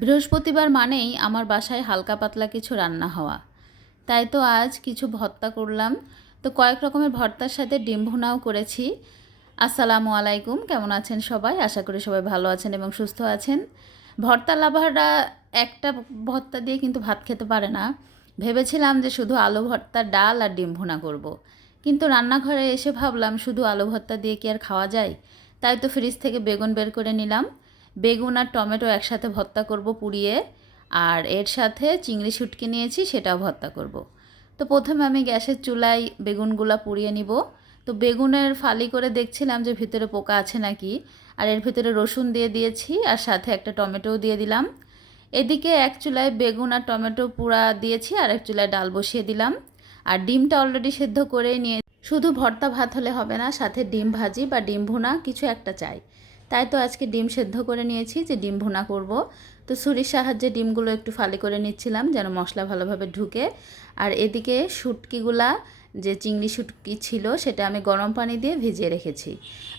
বৃহস্পতিবার মানেই আমার বাসায় হালকা পাতলা কিছু রান্না হওয়া। তাই তো আজ কিছু ভর্তা করলাম। তো কয়েক রকমের ভর্তার সাথে ডিম ভুনাও করেছি। আসসালামু আলাইকুম, কেমন আছেন সবাই? আশা করি সবাই ভালো আছেন এবং সুস্থ আছেন। ভর্তা লাভাররা একটা ভর্তা দিয়ে কিন্তু ভাত খেতে পারে না। ভেবেছিলাম যে শুধু আলু ভর্তা, ডাল আর ডিম ভুনা করব। কিন্তু রান্নাঘরে এসে ভাবলাম শুধু আলু ভর্তা দিয়ে কি আর খাওয়া যায়? তাই তো ফ্রিজ থেকে বেগুন বের করে নিলাম। বেগুন আর টমেটো একসাথে ভর্তা করব পুড়িয়ে, আর এর সাথে চিংড়ি শুটকি নিয়েছি, সেটাও ভর্তা করব। তো প্রথমে আমি গ্যাসের চুলায় বেগুনগুলো পুড়িয়ে নিব। তো বেগুনের ফালি করে দেখছিলাম যে ভিতরে পোকা আছে নাকি। আর এর ভিতরে রসুন দিয়ে দিয়েছি, আর সাথে একটা টমেটোও দিয়ে দিলাম। এদিকে এক চুলায় বেগুন আর টমেটো পুড়া দিয়েছি, আর এক চুলায় ডাল বসিয়ে দিলাম। আর ডিমটা অলরেডি সেদ্ধ করেই নিয়ে, শুধু ভর্তা ভাত হলে হবে না, সাথে ডিম ভাজি বা ডিম ভুনা কিছু একটা চাই। তাই তো আজকে ডিম সেদ্ধ করে নিয়েছি যে ডিম ভুনা করব। তো ছুরির সাহায্যে ডিমগুলো একটু ফালি করে নিচ্ছিলাম যেন মশলা ভালোভাবে ঢুকে। আর এদিকে শুটকিগুলা, যে চিংড়ি শুটকি ছিল সেটা আমি গরম পানি দিয়ে ভিজিয়ে রেখেছি।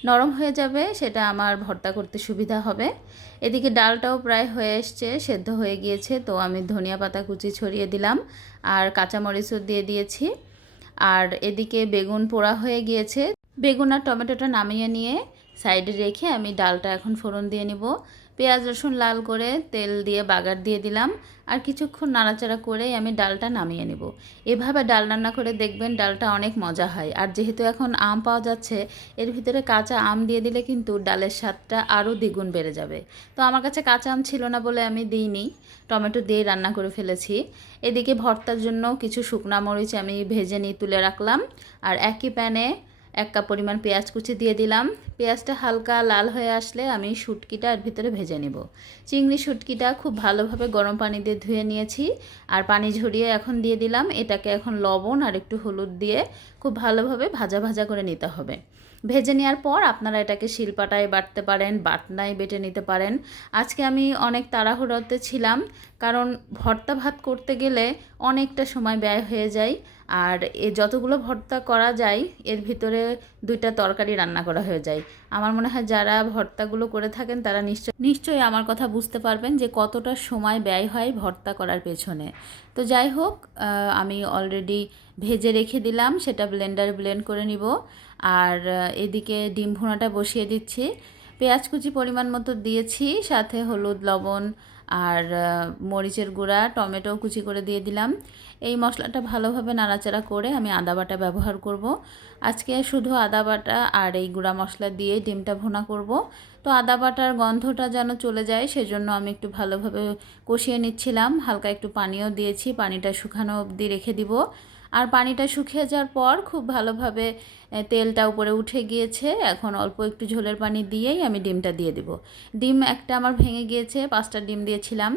নরম হয়ে যাবে, সেটা আমার ভর্তা করতে সুবিধা হবে। এদিকে ডালটাও প্রায় হয়ে এসছে, সেদ্ধ হয়ে গিয়েছে। তো আমি ধনিয়া পাতা কুচি ছড়িয়ে দিলাম, আর কাঁচামরিচও দিয়ে দিয়েছি। আর এদিকে বেগুন পোড়া হয়ে গিয়েছে। বেগুন আর টমেটোটা নামিয়ে নিয়ে সাইডে রেখে আমি ডালটা এখন ফোড়ন দিয়ে নিব। পেঁয়াজ রসুন লাল করে তেল দিয়ে বাগার দিয়ে দিলাম, আর কিছুক্ষণ নাড়াচাড়া করেই আমি ডালটা নামিয়ে নেব। এভাবে ডাল রান্না করে দেখবেন, ডালটা অনেক মজা হয়। আর যেহেতু এখন আম পাওয়া যাচ্ছে, এর ভিতরে কাঁচা আম দিয়ে দিলে কিন্তু ডালের স্বাদটা আরও দ্বিগুণ বেড়ে যাবে। তো আমার কাছে কাঁচা আম ছিল না বলে আমি দিইনি, টমেটো দিয়েই রান্না করে ফেলেছি। এদিকে ভর্তার জন্য কিছু শুকনা মরিচ আমি ভেজে নিয়ে তুলে রাখলাম, আর একই প্যানে 1 কাপ পরিমাণ পেঁয়াজ কুচি দিয়ে দিলাম। পেঁয়াজটা হালকা লাল হয়ে আসলে আমি শুটকিটা এর ভিতরে ভেজে নেব। চিংড়ি শুটকিটা খুব ভালোভাবে গরম পানি দিয়ে ধুয়ে নিয়েছি, আর পানি ঝরিয়ে এখন দিয়ে দিলাম। এটাকে এখন লবণ আর একটু হলুদ দিয়ে খুব ভালোভাবে ভাজা ভাজা করে নিতে হবে। ভেজে নেওয়ার পর আপনারা এটাকে শিলপাটায় বাটতে পারেন, বাটনায় বেটে নিতে পারেন। আজকে আমি অনেক তাড়াহুড়োতে ছিলাম, কারণ ভর্তা ভাত করতে গেলে অনেকটা সময় ব্যয় হয়ে যায়। আর যতগুলো ভর্তা করা যায় এর ভিতরে 2টা তরকারি রান্না করা হয়ে যায়। আমার মনে হয় যারা ভর্তাগুলো করে থাকেন তারা নিশ্চয়ই আমার কথা বুঝতে পারবেন যে কতটা সময় ব্যয় হয় ভর্তা করার পেছনে। তো যাই হোক, আমি অলরেডি ভেজে রেখে দিলাম, সেটা ব্লেন্ডারে ব্লেন্ড করে নিব। আর এদিকে ডিম ভুনাটা বসিয়ে দিচ্ছি। পেঁয়াজ কুচি পরিমাণ মতো দিয়েছি, সাথে হলুদ, লবণ আর মরিচের গুঁড়া, টমেটো কুচি করে দিয়ে দিলাম। এই মশলাটা ভালোভাবে নাড়াচাড়া করে আমি আদা বাটা ব্যবহার করব। আজকে শুধু আদা বাটা আর এই গুঁড়া মশলা দিয়ে ডিমটা ভুনা করব। তো আদা বাটার গন্ধটা যেন চলে যায়, সেজন্য আমি একটু ভালোভাবে কষিয়ে নিচ্ছিলাম। হালকা একটু পানিও দিয়েছি, পানিটা শুকানো অবধি রেখে দিব। আর পানিটা শুকিয়ে যাওয়ার পর খুব ভালোভাবে তেলটা উপরে উঠে গিয়েছে। এখন অল্প একটু ঝোলের পানি দিয়েই আমি ডিমটা দিয়ে দেব। ডিম একটা আমার ভেঙে গিয়েছে, 5টা ডিম দিয়েছিলাম।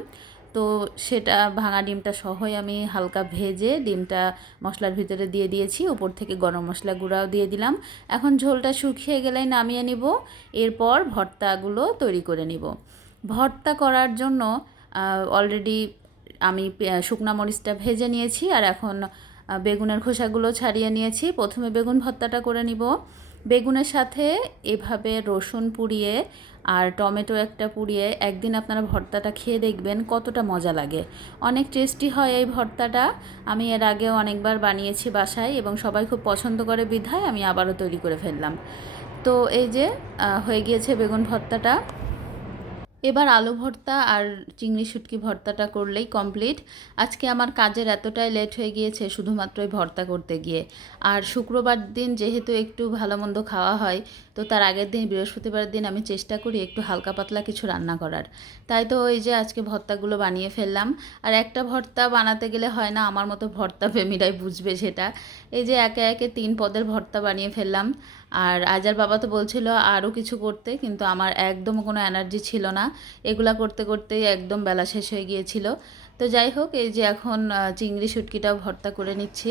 তো সেটা ভাঙা ডিমটা সহই আমি হালকা ভেজে ডিমটা মশলার ভিতরে দিয়ে দিয়েছি। উপর থেকে গরম মশলা গুঁড়াও দিয়ে দিলাম। এখন ঝোলটা শুকিয়ে গেলেই নামিয়ে নিব। এরপর ভর্তাগুলো তৈরি করে নিব। ভর্তা করার জন্য অলরেডি আমি শুকনা মরিচটা ভেজে নিয়েছি, আর এখন বেগুনের খোসাগুলো ছাড়িয়ে নিয়েছি। প্রথমে বেগুন ভর্তাটা করে নিব। বেগুনের সাথে এভাবে রসুন পুড়িয়ে আর টমেটো একটা পুড়িয়ে একদিন আপনারা ভর্তাটা খেয়ে দেখবেন কতটা মজা লাগে। অনেক টেস্টি হয় এই ভর্তাটা। আমি এর আগেও অনেকবার বানিয়েছি বাসায়, এবং সবাই খুব পছন্দ করে বিধায় আমি আবারও তৈরি করে ফেললাম। তো এই যে হয়ে গিয়েছে বেগুন ভর্তাটা। এবার আলু ভর্তা আর চিংড়ি শুটকি ভর্তাটা করলেই কমপ্লিট। আজকে আমার কাজের এতটাই লেট হয়ে গিয়েছে শুধুমাত্র এই ভর্তা করতে গিয়ে। আর শুক্রবার দিন যেহেতু একটু ভালো মন্দ খাওয়া হয়, তো তার আগের দিন বৃহস্পতিবার দিন আমি চেষ্টা করি একটু হালকা পাতলা কিছু রান্না করার। তাই তো ওই যে আজকে ভর্তাগুলো বানিয়ে ফেললাম। আর একটা ভর্তা বানাতে গেলে হয় না, আমার মতো ভর্তা প্রেমীরাই বুঝবে সেটা। এই যে একে একে 3 পদের ভর্তা বানিয়ে ফেললাম। আর আজার বাবা তো বলছিল আরও কিছু করতে, কিন্তু আমার একদম কোনো এনার্জি ছিল না। এগুলা করতে করতেই একদম বেলা শেষ হয়ে গিয়েছিল। তো যাই হোক, এই যে এখন চিংড়ি শুটকিটাও ভর্তা করে নিচ্ছি।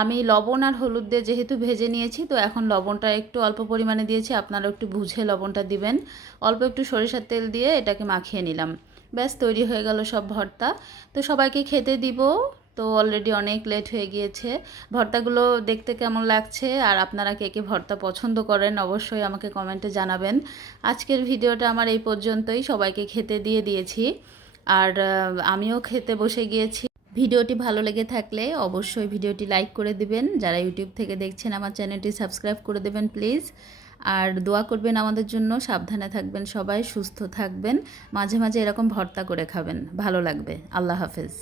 আমি লবণ আর হলুদ দিয়ে যেহেতু ভেজে নিয়েছি, তো এখন লবণটা একটু অল্প পরিমাণে দিয়েছি, আপনারা একটু বুঝে লবণটা দিবেন। অল্প একটু সরিষার তেল দিয়ে এটাকে মাখিয়ে নিলাম। ব্যাস তৈরি হয়ে গেল সব ভর্তা। তো সবাইকে খেতে দিব। তো অলরেডি অনেক লেট হয়ে গিয়েছে। ভর্তাগুলো দেখতে কেমন লাগছে, আর আপনারা কে কে ভর্তা পছন্দ করেন অবশ্যই আমাকে কমেন্টে জানাবেন। আজকের ভিডিওটা আমার এই পর্যন্তই, সবাইকে খেতে দিয়ে দিয়েছি। আর আমিও খেতে বসে গিয়েছি। ভিডিওটি ভালো লেগে থাকলে অবশ্যই ভিডিওটি লাইক করে দিবেন। যারা ইউটিউব থেকে দেখছেন আমার চ্যানেলটি সাবস্ক্রাইব করে দেবেন প্লিজ। আর দোয়া করবেন আমাদের জন্য। সাবধানে থাকবেন সবাই, সুস্থ থাকবেন। মাঝে মাঝে এরকম ভর্তা করে খাবেন, ভালো লাগবে। আল্লাহ হাফেজ।